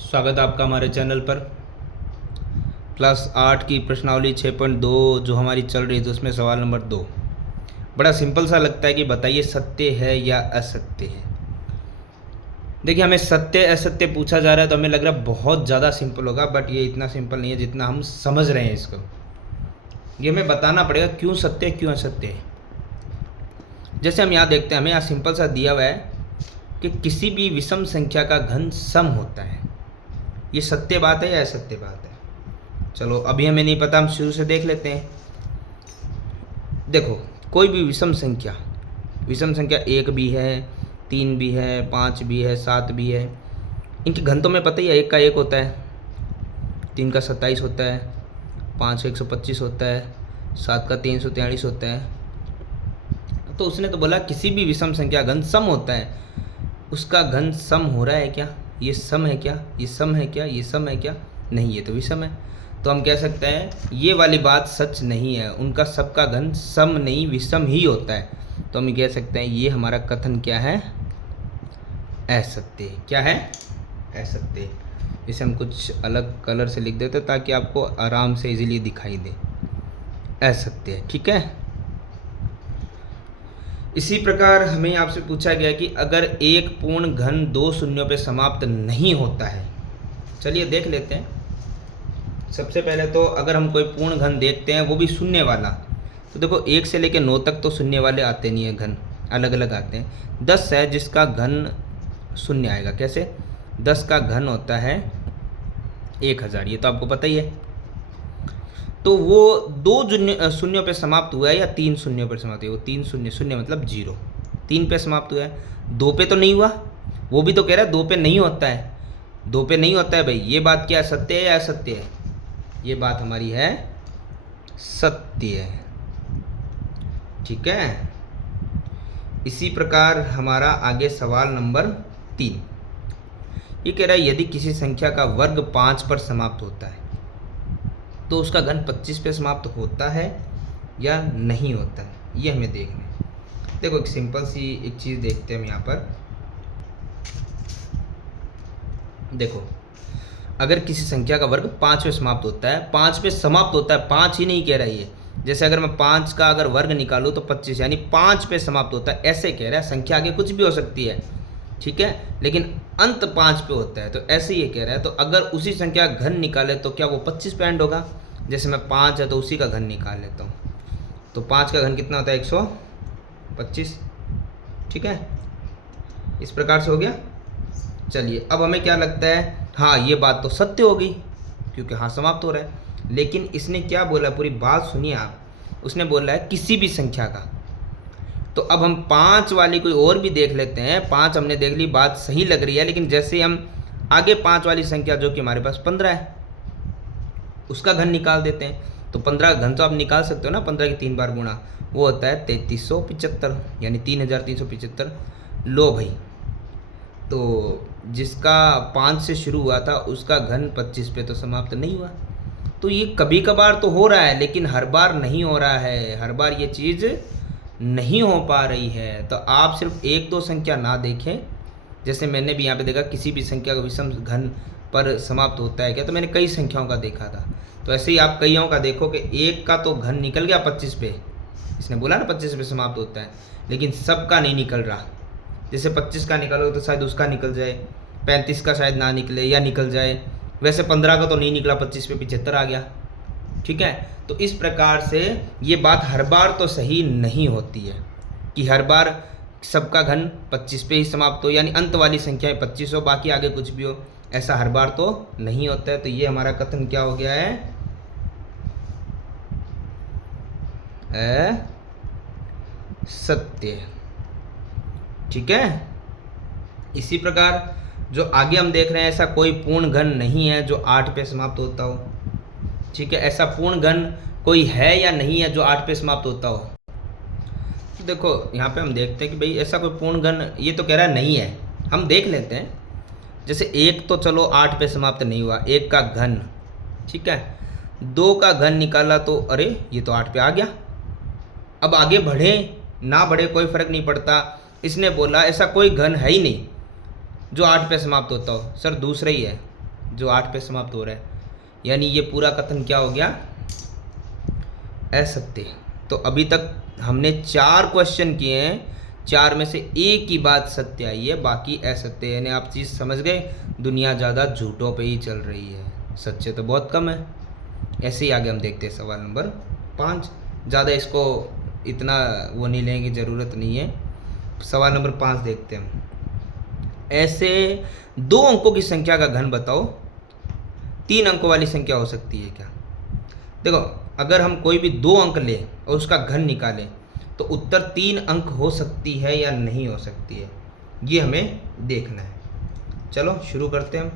स्वागत है आपका हमारे चैनल पर। क्लास 8 की प्रश्नावली 6.2 जो हमारी चल रही थी उसमें सवाल नंबर 2 बड़ा सिंपल सा लगता है कि बताइए सत्य है या असत्य है। देखिए, हमें सत्य असत्य पूछा जा रहा है तो हमें लग रहा है बहुत ज़्यादा सिंपल होगा, बट ये इतना सिंपल नहीं है जितना हम समझ रहे हैं इसको। ये हमें बताना पड़ेगा क्यों सत्य क्यों असत्य है। जैसे हम यहाँ देखते हैं, हमें यहाँ सिंपल सा दिया हुआ है कि किसी भी विषम संख्या का घन सम होता है। ये सत्य बात है या असत्य बात है? चलो अभी हमें नहीं पता, हम शुरू से देख लेते हैं। देखो, कोई भी विषम संख्या 1 भी है, 3 भी है, 5 भी है, 7 भी है, इनके घन तो हमें पता ही है। 1 का 1 होता है, 3 का 27 होता है, 5 का 125 होता है, 7 का 343 होता है। तो उसने तो बोला किसी भी विषम संख्या घन सम होता है। उसका घन सम हो रहा है क्या? ये सम है क्या? ये सम है क्या? ये सम है क्या? नहीं, ये तो विषम है। तो हम कह सकते हैं ये वाली बात सच नहीं है, उनका सबका घन सम नहीं विषम ही होता है। तो हम कह सकते हैं ये हमारा कथन क्या है? असत्य। क्या है? असत्य। इसे हम कुछ अलग कलर से लिख देते ताकि आपको आराम से इजीली दिखाई दे। असत्य, ठीक है। इसी प्रकार हमें आपसे पूछा गया कि अगर एक पूर्ण घन 2 शून्यों पे समाप्त नहीं होता है। चलिए देख लेते हैं। सबसे पहले तो अगर हम कोई पूर्ण घन देखते हैं, वो भी शून्य वाला, तो देखो 1 से लेकर 9 तक तो शून्य वाले आते नहीं है, घन अलग अलग आते हैं। 10 है जिसका घन शून्य आएगा। कैसे? 10 का घन होता है 1000, ये तो आपको पता ही है। तो वो 2 शून्यों पे समाप्त हुआ है या 3 शून्यों पर समाप्त हुआ है? वो 3 शून्य, शून्य मतलब 0, 3 पे समाप्त हुआ है। 2 पे तो नहीं हुआ, वो भी तो कह रहा है 2 पे नहीं होता है। 2 पे नहीं होता है भाई, ये बात क्या सत्य है या असत्य है? ये बात हमारी है सत्य है, ठीक है। इसी प्रकार हमारा आगे सवाल नंबर 3 ये कह रहा है यदि किसी संख्या का वर्ग 5 पर समाप्त होता है तो उसका घन 25 पे समाप्त होता है या नहीं होता है, ये हमें देखना है। देखो, एक सिंपल सी एक चीज़ देखते हैं हम यहाँ पर। देखो, अगर किसी संख्या का वर्ग 5 पे समाप्त होता है, 5 पे समाप्त होता है, 5 ही नहीं कह रहा है। जैसे अगर मैं 5 का अगर वर्ग निकालूँ तो 25, यानी 5 पे समाप्त होता है, ऐसे कह रहा है। संख्या आगे कुछ भी हो सकती है, ठीक है, लेकिन अंत 5 पे होता है, तो ऐसे ये कह रहा है। तो अगर उसी संख्या का घन निकाले तो क्या वो 25 पे एंड होगा? जैसे मैं 5 है तो उसी का घन निकाल लेता हूँ, तो 5 का घन कितना होता है? 125, ठीक है। इस प्रकार से हो गया। चलिए, अब हमें क्या लगता है? हाँ, ये बात तो सत्य होगी क्योंकि हाँ समाप्त हो रहा है। लेकिन इसने क्या बोला, पूरी बात सुनिए आप। उसने बोला है किसी भी संख्या का। तो अब हम 5 वाली कोई और भी देख लेते हैं। 5 हमने देख ली, बात सही लग रही है, लेकिन जैसे हम आगे 5 वाली संख्या जो कि हमारे पास 15 है, उसका घन निकाल देते हैं। तो 15 घन तो आप निकाल सकते हो ना, 15 की 3 बार गुणा, वो होता है 3375, यानी 3375। लो भाई, तो जिसका 5 से शुरू हुआ था उसका घन 25 पे तो समाप्त नहीं हुआ। तो ये कभी कभार तो हो रहा है, लेकिन हर बार नहीं हो रहा है। हर बार ये चीज़ नहीं हो पा रही है। तो आप सिर्फ 1-2 संख्या ना देखें। जैसे मैंने भी यहाँ पे देखा किसी भी संख्या का विषम घन पर समाप्त होता है क्या, तो मैंने कई संख्याओं का देखा था। तो ऐसे ही आप कईयों का देखो कि एक का तो घन निकल गया 25 पे, इसने बोला ना 25 पे समाप्त होता है, लेकिन सबका नहीं निकल रहा। जैसे 25 का निकालोगे तो शायद उसका निकल जाए, 35 का शायद ना निकले या निकल जाए। वैसे 15 का तो नहीं निकला, 25 पे 75 आ गया, ठीक है। तो इस प्रकार से ये बात हर बार तो सही नहीं होती है कि हर बार सबका घन 25 पे ही समाप्त हो, यानी अंत वाली संख्या 25 हो, बाकी आगे कुछ भी हो। ऐसा हर बार तो नहीं होता है। तो ये हमारा कथन क्या हो गया है? सत्य, ठीक है। इसी प्रकार जो आगे हम देख रहे हैं, ऐसा कोई पूर्ण घन नहीं है जो 8 पे समाप्त होता हो, ठीक है। ऐसा पूर्ण घन कोई है या नहीं है जो 8 पे समाप्त होता हो? तो देखो यहाँ पे हम देखते हैं कि भाई ऐसा कोई पूर्ण घन, ये तो कह रहा है नहीं है। हम देख लेते हैं। जैसे 1 तो चलो 8 पे समाप्त नहीं हुआ, 1 का घन, ठीक है। 2 का घन निकाला तो अरे ये तो 8 पे आ गया। अब आगे बढ़े ना बढ़े कोई फर्क नहीं पड़ता। इसने बोला ऐसा कोई घन है ही नहीं जो 8 पे समाप्त होता हो। सर दूसरा ही है, जो 8 पे समाप्त हो रहा है, यानी ये पूरा कथन क्या हो गया, असत्य। तो अभी तक हमने 4 क्वेश्चन किए हैं, 4 में से एक ही बात सत्य आई है, बाकी असत्य है। यानी आप चीज़ समझ गए, दुनिया ज़्यादा झूठों पे ही चल रही है, सच्चे तो बहुत कम है। ऐसे ही आगे हम देखते हैं सवाल नंबर 5। ज़्यादा इसको इतना वो नहीं लेने की ज़रूरत नहीं है। सवाल नंबर 5 देखते हैं हम। ऐसे 2 अंकों की संख्या का घन बताओ, 3 अंकों वाली संख्या हो सकती है क्या? देखो, अगर हम कोई भी 2 अंक लें और उसका घन निकालें तो उत्तर 3 अंक हो सकती है या नहीं हो सकती है, ये हमें देखना है। चलो शुरू करते हैं हम।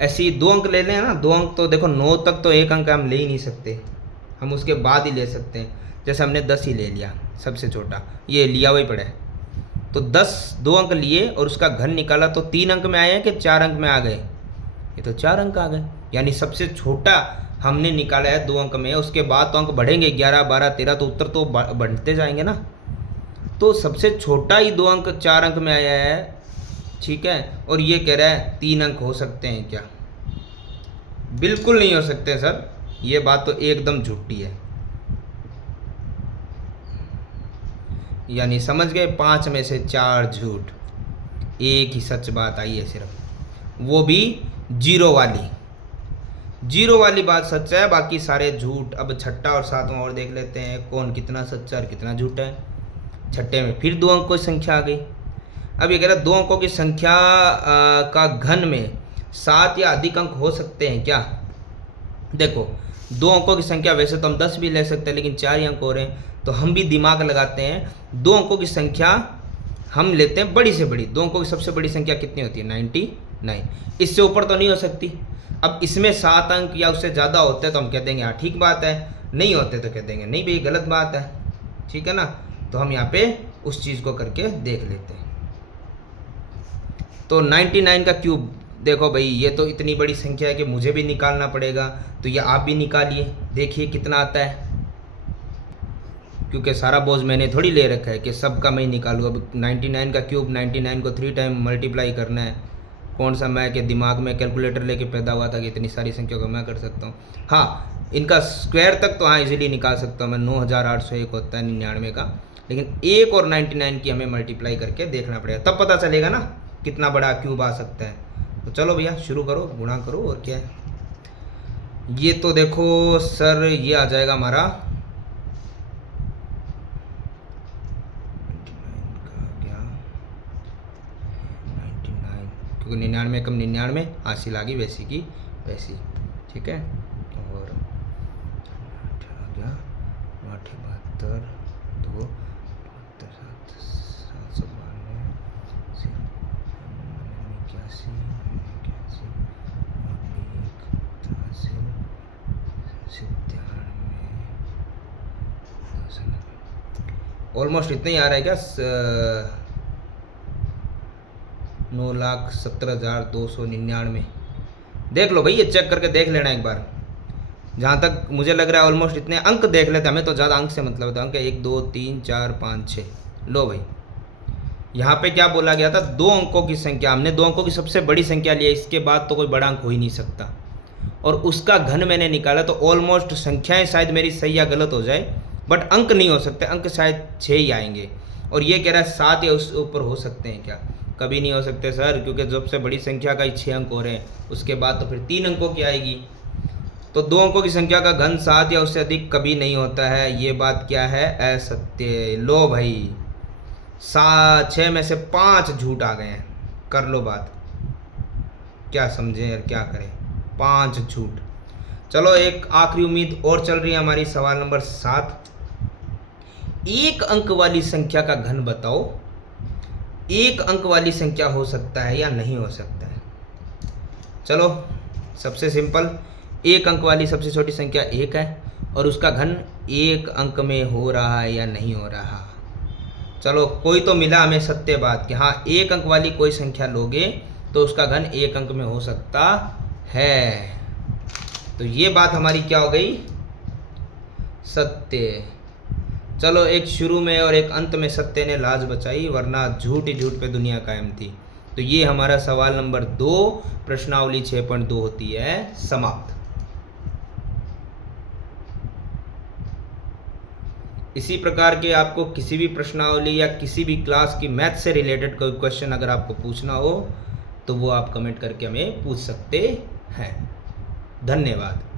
ऐसे ही 2 अंक ले लें ना, 2 अंक तो देखो 9 तक तो 1 अंक हम ले ही नहीं सकते, हम उसके बाद ही ले सकते हैं। जैसे हमने 10 ही ले लिया, सबसे छोटा ये लिया वही पड़ा है, तो 2 अंक लिए और उसका घन निकाला तो 3 अंक में आए हैं कि 4 अंक में आ गए? ये तो 4 अंक आ गए, यानी सबसे छोटा हमने निकाला है 2 अंक में, उसके बाद तो अंक बढ़ेंगे 11, 12, 13, तो उत्तर तो बढ़ते जाएंगे ना। तो सबसे छोटा ही 2 अंक 4 अंक में आया है, ठीक है, और ये कह रहा है 3 अंक हो सकते हैं क्या? बिल्कुल नहीं हो सकते सर, ये बात तो एकदम झूठी है। यानी समझ गए, 5 में से 4 झूठ, एक ही सच बात आई है सिर्फ, वो भी जीरो वाली बात सच है, बाकी सारे झूठ। अब छठा और सातवां और देख लेते हैं, कौन कितना सच्चा और कितना झूठा है। छठे में फिर 2 अंकों की संख्या आ गई। अब ये कह रहा है 2 अंकों की संख्या का घन में 7 या अधिक अंक हो सकते हैं क्या? देखो, 2 अंकों की संख्या वैसे तो हम 10 भी ले सकते हैं, लेकिन 4 ही अंक हो रहे हैं, तो हम भी दिमाग लगाते हैं। 2 अंकों की संख्या हम लेते हैं बड़ी से बड़ी। 2 अंकों की सबसे बड़ी संख्या कितनी होती है? 99। इससे ऊपर तो नहीं हो सकती। अब इसमें 7 अंक या उससे ज़्यादा होते हैं तो हम कह देंगे हाँ ठीक बात है, नहीं होते तो कह देंगे नहीं भाई गलत बात है, ठीक है ना। तो हम यहाँ पे उस चीज़ को करके देख लेते हैं। तो 99 का क्यूब, देखो भाई ये तो इतनी बड़ी संख्या है कि मुझे भी निकालना पड़ेगा, तो ये आप भी निकालिए, देखिए कितना आता है, क्योंकि सारा बोझ मैंने थोड़ी ले रखा है कि सबका मैं ही निकालूँ। अब 99 का क्यूब, 99 को 3 टाइम मल्टीप्लाई करना है। कौन सा मैं के दिमाग में कैलकुलेटर लेके पैदा हुआ था कि इतनी सारी संख्या को मैं कर सकता हूँ। हाँ, इनका स्क्वायर तक तो हाँ इजीली निकाल सकता हूँ मैं, 9801 होता है 99 का, लेकिन 1 और 99 की हमें मल्टीप्लाई करके देखना पड़ेगा, तब पता चलेगा ना कितना बड़ा क्यूब आ सकता है। तो चलो भैया शुरू करो, गुणा करो, और क्या है। ये तो देखो सर ये आ जाएगा हमारा 99, क्योंकि 99 कम 99 हासिल आ गई वैसी की वैसी, ठीक है। और 8 आ गया, 8 72, 2 7 792, 81 ऑलमोस्ट इतना ही आ रहा है क्या? 9,17,299। देख लो भाई, ये चेक करके देख लेना एक बार। जहाँ तक मुझे लग रहा है ऑलमोस्ट इतने अंक देख लेते, हमें तो ज़्यादा अंक से मतलब था। अंक 1 2 3 4 5 6। लो भाई, यहाँ पे क्या बोला गया था? 2 अंकों की संख्या, हमने 2 अंकों की सबसे बड़ी संख्या ली है, इसके बाद तो कोई बड़ा अंक हो ही नहीं सकता, और उसका घन मैंने निकाला। तो ऑलमोस्ट संख्याएं शायद मेरी सही या गलत हो जाए, बट अंक नहीं हो सकते, अंक शायद 6 ही आएंगे। और ये कह रहा है 7 या उससे ऊपर हो सकते हैं क्या? कभी नहीं हो सकते सर, क्योंकि सबसे बड़ी संख्या का ही 6 अंक हो रहे हैं, उसके बाद तो फिर 3 अंकों की आएगी। तो 2 अंकों की संख्या का घन 7 या उससे अधिक कभी नहीं होता है, ये बात क्या है? असत्य। लो भाई, 6 में से 5 झूठ आ गए हैं, कर लो बात, क्या समझें और क्या करें, 5 झूठ। चलो एक आखिरी उम्मीद और चल रही है हमारी, सवाल नंबर 7। 1 अंक वाली संख्या का घन बताओ, 1 अंक वाली संख्या हो सकता है या नहीं हो सकता है? चलो सबसे सिंपल, 1 अंक वाली सबसे छोटी संख्या 1 है, और उसका घन 1 अंक में हो रहा है या नहीं हो रहा? चलो कोई तो मिला हमें सत्य बात कि हाँ 1 अंक वाली कोई संख्या लोगे तो उसका घन 1 अंक में हो सकता है। तो ये बात हमारी क्या हो गई? सत्य। चलो एक शुरू में और एक अंत में सत्य ने लाज बचाई, वरना झूठ ही झूठ पे दुनिया कायम थी। तो तो ये हमारा सवाल नंबर 2, प्रश्नावली 6.2 होती है समाप्त। इसी प्रकार के आपको किसी भी प्रश्नावली या किसी भी क्लास की मैथ से रिलेटेड कोई क्वेश्चन अगर आपको पूछना हो तो वो आप कमेंट करके हमें पूछ सकते हैं। धन्यवाद।